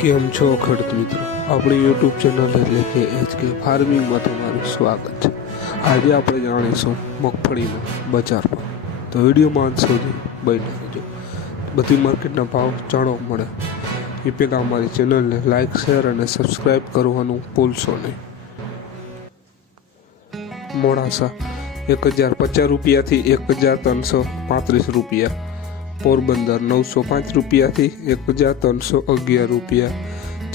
કેમ છો ખેડૂત મિત્રો, આપણી યુટ્યુબ ચેનલ એટલે કે HK ફાર્મિંગમાં તમારું સ્વાગત છે। આજે આપણે જાણીશું મગફળીનો બજાર ભાવ, તો વિડીયોમાં અંત સુધી બન્યા રહેજો। બધી માર્કેટના ભાવ જાણવા મળે એ પહેલાં અમારી ચેનલને લાઇક, શેર અને સબસ્ક્રાઈબ કરવાનું ભૂલશો નહીં। મોડાસા 1050 રૂપિયાથી 1335 રૂપિયા, પોરબંદર 905 રૂપિયાથી 1311 રૂપિયા,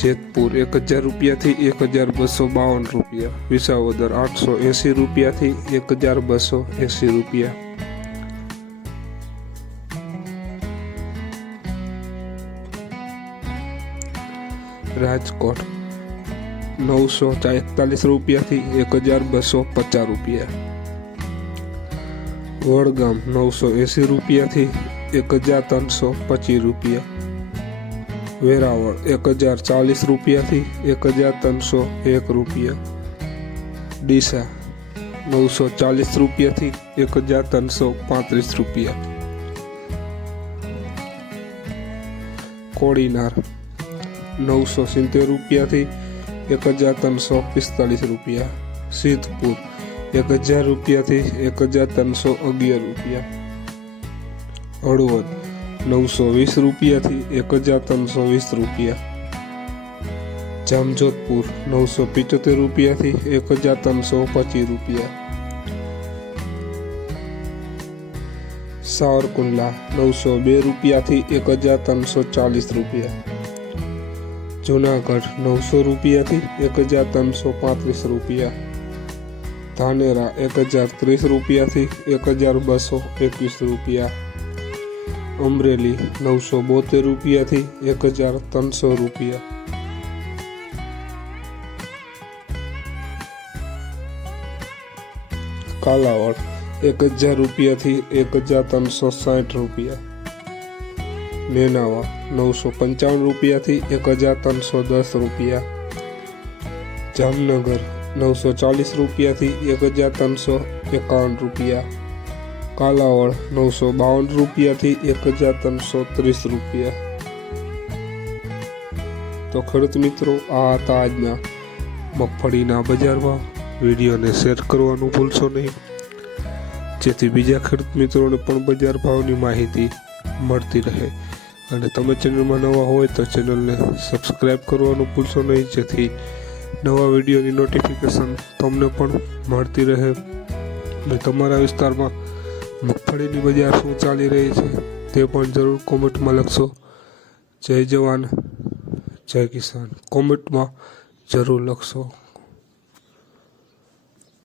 જેતપુર 1000 રૂપિયાથી 1252 રૂપિયા, વિસાવદર 880 રૂપિયાથી 1280 રૂપિયા, રાજકોટ 941 રૂપિયાથી 1250 રૂપિયા, વડગામ 980 રૂપિયાથી 1325 રૂપિયા, વેરાવળ 1040 રૂપિયાથી 1301 રૂપિયા, ડીસા 940 રૂપિયાથી 1335 રૂપિયા, કોડીનાર 970 રૂપિયાથી 1345 રૂપિયા, સિદ્ધપુર 1000 રૂપિયાથી 1311 રૂપિયા, હળવદ 920 રૂપિયાથી 1320 રૂપિયા, જામજોધપુર 975 રૂપિયાથી 1325 રૂપિયા, સાવરકુંડલા 902 રૂપિયાથી 1340 રૂપિયા, જૂનાગઢ 900 રૂપિયાથી 1335 રૂપિયા, ધાનેરા 1030 રૂપિયાથી 1221 રૂપિયા, અમરેલી 972 રૂપિયાથી 1300 રૂપિયા, કાલાવડ 1000 રૂપિયાથી 1360 રૂપિયા, નેનાવા 955 રૂપિયાથી 1310 રૂપિયા, જામનગર 940 રૂપિયાથી 1351 રૂપિયા, કાલાવડ 952 રૂપિયાથી 1330 રૂપિયા। તો ખેડૂત મિત્રો, આ હતા આજના મગફળીના બજાર ભાવ। વિડીયોને શેર કરવાનું ભૂલશો નહીં, જેથી બીજા ખેડૂત મિત્રોને પણ બજાર ભાવની માહિતી મળતી રહે। અને તમે ચેનલમાં નવા હોય તો ચેનલને સબસ્ક્રાઈબ કરવાનું ભૂલશો નહીં, જેથી નવા વિડીયોની નોટિફિકેશન તમને પણ મળતી રહે। અને તમારા વિસ્તારમાં મગફળીની બજાર શું ચાલી રહી છે તે પણ જરૂર કોમેન્ટમાં લખશો। જય જવાન, જય કિસાન, કોમેન્ટમાં જરૂર લખશો।